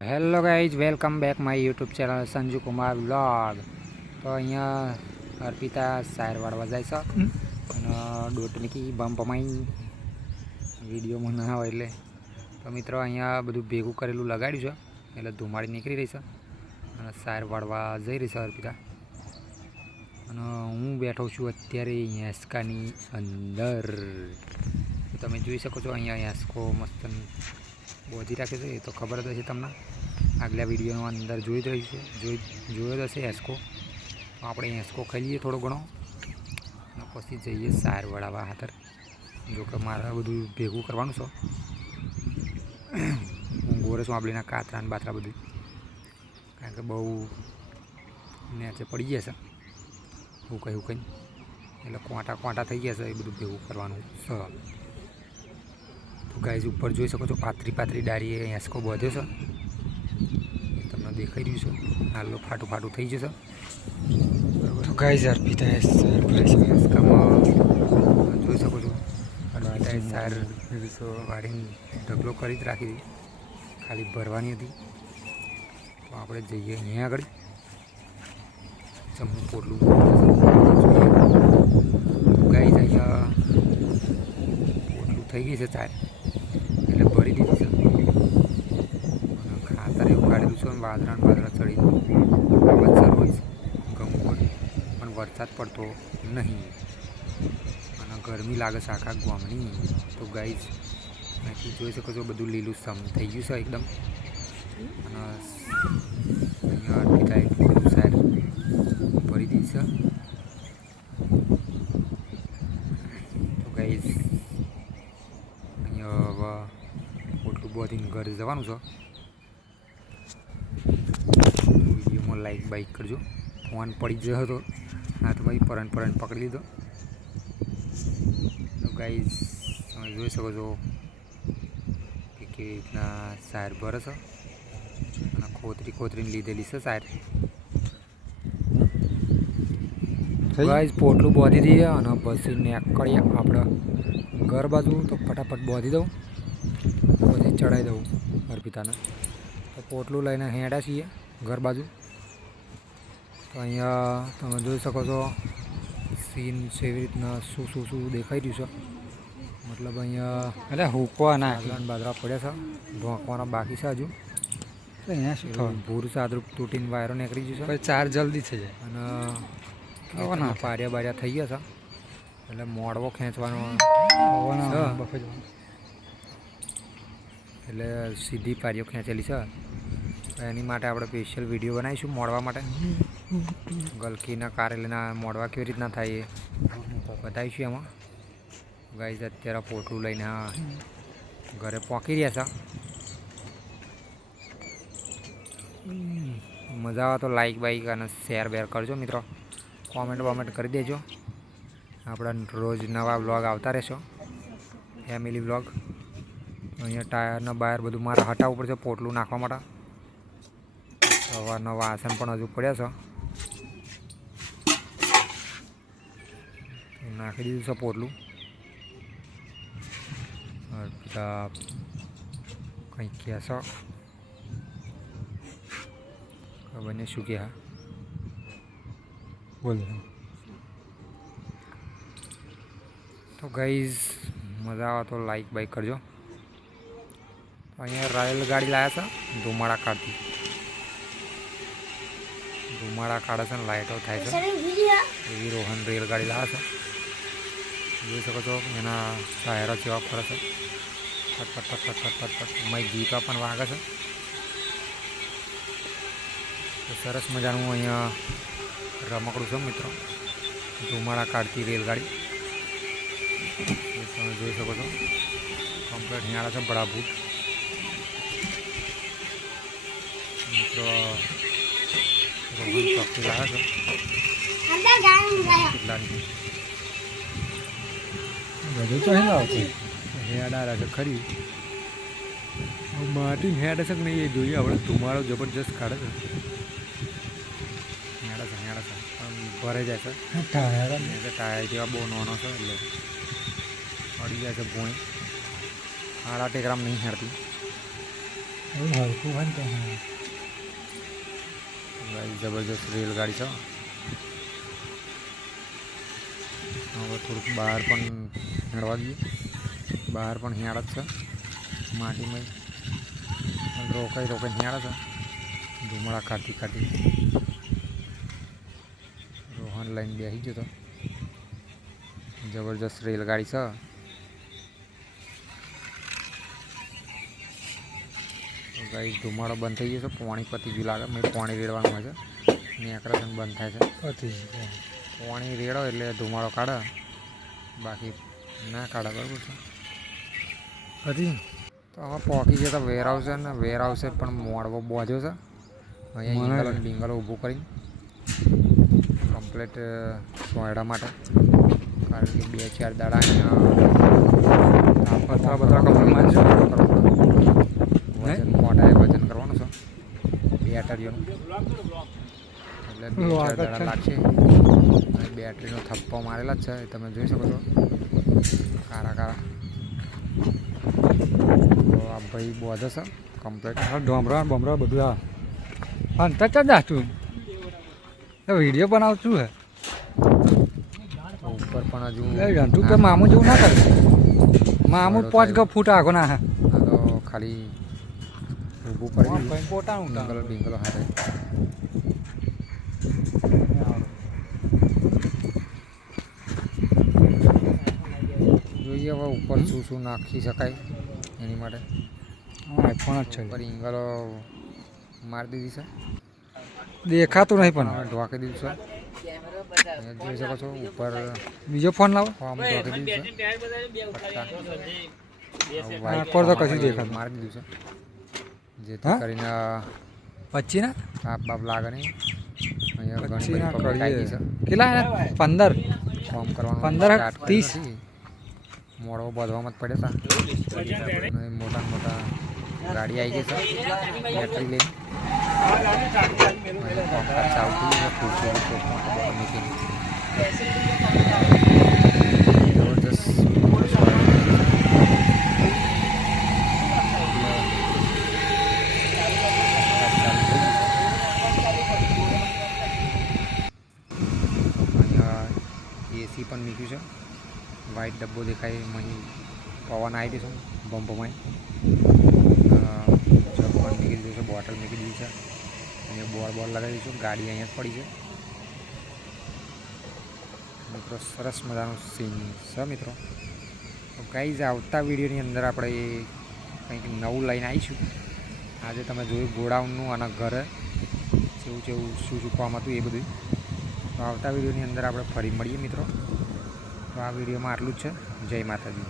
Hello guys, welcome back my YouTube channel Sanju Kumar vlog. તો અહીંયા અર્પિતા સાયર વાળવા જાય છે અને દોટ મૂકી બમ્પમાઈ વિડીયોમાં ના હોય એટલે. તો મિત્રો અહીંયા બધું ભેગું કરેલું લગાડ્યું છે એટલે ધુમાડી નીકળી રહી છે અને સાયર વાળવા જઈ રહી છે અર્પિતા. અને હું બેઠો છું અત્યારે હેસ્કાની અંદર. તમે જોઈ શકો છો અહીંયા હેસ્કો મસ્ત બોધી રાખે છે. એ તો ખબર જ હશે તમને, આગલા વિડીયોનો અંદર જોયો જ હશે હેસ્કો. તો આપણે હેસ્કો ખાઈ લઈએ થોડો ઘણો અને પછી જઈએ સાર વળાવવા ખાતર. જો કે મારે બધું ભેગું કરવાનું છે. હું ગોરે છું આંબલીના કાતરા ને બાતરા બધું, કારણ કે બહુ નેચે પડી ગયા છે હું કહ્યું એટલે કોંટા થઈ ગયા છે. એ બધું ભેગું કરવાનું છે. તો ગાઈઝ ઉપર જોઈ શકો છો પાતળી ડાળી હેસ્કો બોધ્યો છે. એ તમને દેખાઈ રહ્યું છે. હાલો ફાટું થઈ જશે. બરાબર. તો ગાઈઝ અર્પિતા હેસ્કામાં જોઈ શકો છો અર્પિતાએ સાર વાળીને ઢગલો કરી જ રાખી હતી, ખાલી ભરવાની હતી. તો આપણે જઈએ અહીંયા આગળ જમવું પોટલું. ગાઈઝ અહીંયા પોટલું થઈ ગઈ છે ચાર, એટલે ભરી દીધી છે. ખાતર એવું કાઢેલું છે. વાદળા ચડી વરસાદ હોય છે ગમ ઉપર, પણ વરસાદ પડતો નહીં અને ગરમી લાગે છે આખા ગામની. તો ગાઈઝ અહીંથી જોઈ શકો છો બધું લીલું સમ થઈ ગયું છે એકદમ. અને અહીંયા અર્પિતાએ બધું સાઈડ ભરી દીધી છે. તો ગાઈઝ અહીંયા હવે પોટલું બોધીને ઘરે જવાનું છે. વિડીયોમાં લાઈક કરજો. ફોન પડી જયો હતો હાથમાં, પરણ પકડી લીધો. તો ગાઈઝ તમે જોઈ શકો છો કે કેવી રીતના સાયર ભરે છે અને ખોતરીને લીધેલી છે સાયર. ગાઈઝ પોટલું બોધી દઈએ અને પછી નીકળીએ આપણે ઘર બાજુ. તો ફટાફટ બોધી દઉં પછી ચડાવી દઉં અર્પિતાને. તો પોટલું લઈને હેડા છીએ ઘર બાજુ. તો અહીંયા તમે જોઈ શકો છો સીન એવી રીતના શું દેખાઈ રહ્યું છે. મતલબ અહીંયા એટલે હુકવાના બાદરા પડ્યા છે, ઢોંકવાના બાકી છે હજુ. અહીંયા શું ભૂર સાદરૂપ તૂટીને વાયરો નીકળી ગયું છે. ચાર જલ્દી થઈ જાય અને પાર્યા થઈ ગયા છે એટલે મોડવો ખેંચવાનો એટલે સીધી પારીઓ ખેંચેલી છે. એની માટે આપણે સ્પેશિયલ વિડીયો બનાવીશું મોડવા માટે. ગલકીના કારેલીના મોડવા કેવી રીતના થાય એ બતાવીશું એમાં. ગાઈઝ અત્યારે પોટલું લઈને ઘરે પહોંચી રહ્યા છે. મજા આવે તો લાઈક અને શેર કરજો મિત્રો. કોમેન્ટ કરી દેજો. આપણા રોજ નવા વ્લોગ આવતા રહેશો, ફેમિલી વ્લોગ. અહીંયા ટાયરના બાયર બધું મારે હટાવવું પડશે પોટલું નાખવા માટે. સવારના વાસણ પણ હજુ પડ્યા છે. નાખી દીધું છે પોટલું. બધા કંઈક કહેશો ખબર નહીં શું કહે. બોલો. તો ગાઈઝ મજા આવે તો લાઈક કરજો. અહીંયા રેલ ગાડી લાવ્યા છે ધુમાડા કાઢતી. ધુમાડા કાઢે છે ને લાઇટો થાય છે એવી રોહન રેલગાડી લાવે છે. જોઈ શકો છો એના ટાયરો જેવા ફરે છે. ફટ એમાં ગીતા પણ વાગે છે. તો સરસ મજાનું અહીંયા રમકડું છે મિત્રો, ધુમાડા કાઢતી રેલગાડી. તમે જોઈ શકો છો કમ્પ્લીટ હિયાળા છે બળાભૂત મિત્રો. રોહન ચોકથી લાવે છે કેટલાની બધું તો આવતી હેડા છે ખરી. માટી હેડ છે કે નહીં એ જોઈએ. આપણે ધુમાડો જબરજસ્ત કાઢે છે. હેડા છે ભરાઈ જાય છે. ટાયર જેવા બહુ નાનો છે એટલે પડી જાય છે ભોંય. આડા ટેકરામ નહીં હેડતી. હરખું હોય ને તો ભાઈ જબરજસ્ત રેલગાડી છે. હવે થોડુંક બહાર પણ હેડવા દઈએ. બહાર પણ હિયાળ જ છે માટીમાં રોકાઈ હિયાળ છે. ધુમાડા કાઢી રોહન લઈને બેસી ગયો તો. જબરજસ્ત રેલગાડી છે. ગાઈ ધુમાડો બંધ થઈ ગયો છે. પાણી પતી ગયું લાગે. મેં પાણી રેડવાનું હોય છે. નેકરેશન બંધ થાય છે. પાણી રેડો એટલે ધુમાડો કાઢે, બાકી ના કાઢે. બરાબર છે. તો આમાં પોકી જતા વેરહાઉસ છે ને વેરહાઉસે પણ મોડવો બોજ્યો છે. અહીંયા ડીંગલો ઊભું કરીને કમ્પ્લીટ સોયડા માટે, કારણ કે 2-4 દાડા અહીંયા બધા કંપનીમાં જ વજન મોઢાએ વજન કરવાનું છે બેટરીઓનું, એટલે 2-4 દાડા લાગશે. અને બેટરીનો થપ્પો મારેલા જ છે, તમે જોઈ શકો છો કારા. તો આ ભાઈ બોધે છે કમ્પ્લીટ. ડોમરા બમરા બધું આ અંતર જ જાતું વિડીયો બનાવતું હે ઉપર પણ હજુ જંતુ કે મામું જેવું ના કરે. મામું 5 ફૂટ આગો ના હે. આ તો ખાલી ઊભું પડી ડીંગલો હાથે. જોઈએ હવે ઉપર શું નાખી શકાય એની માટે. પણ જ છે ઉપર ઈંગલો મારી દીધી છે. દેખાતું નહીં પણ ઢોકી દીધું છે. જોઈ શકો છો ઉપર બીજો ફોન લાવો. ફોર્મ ઢોકી દીધું છે. તો કશું દેખાતું મારી દીધું છે, જેથી કરીને પછી ના કાપ બાપ લાગે નહીં. અહીંયા ઘણી પછી ના બધી પબ્લિક આવી કરીએ. ગઈ છે. કેટલા 15 ફોર્મ કરવાનું 15 start 30 કર્યું નથી. મોડો બધવામાં જ પડ્યા હતા. મોટા ગાડી આવી ગઈ છે બેટરી લઈને. ચાલુ થઈ ગયું જબરજસ્ત. અહીંયા એસી પણ મૂક્યું છે. વ્હાઈટ ડબ્બો દેખાય. અહીં પવન આવી રહ્યો છે બમ્પમાં. જગ પણ મૂકી દીધું છે, બોટલ મૂકી દીધી છે. અહીંયા બોર્ડ લગાવી દઈશું. ગાડી અહીંયા જ પડી છે મિત્રો. સરસ મજાનું સીન છે મિત્રો. તો ગાઈઝ આવતા વિડીયોની અંદર આપણે કંઈક નવું લઈને આવીશું. આજે તમે જોયું ગોડાઉનનું અને ઘરે જેવું શું કામ હતું એ બધું. તો આવતા વિડીયોની અંદર આપણે ફરી મળીએ મિત્રો. તો આ વિડીયોમાં આટલું જ છે. જય માતાજી.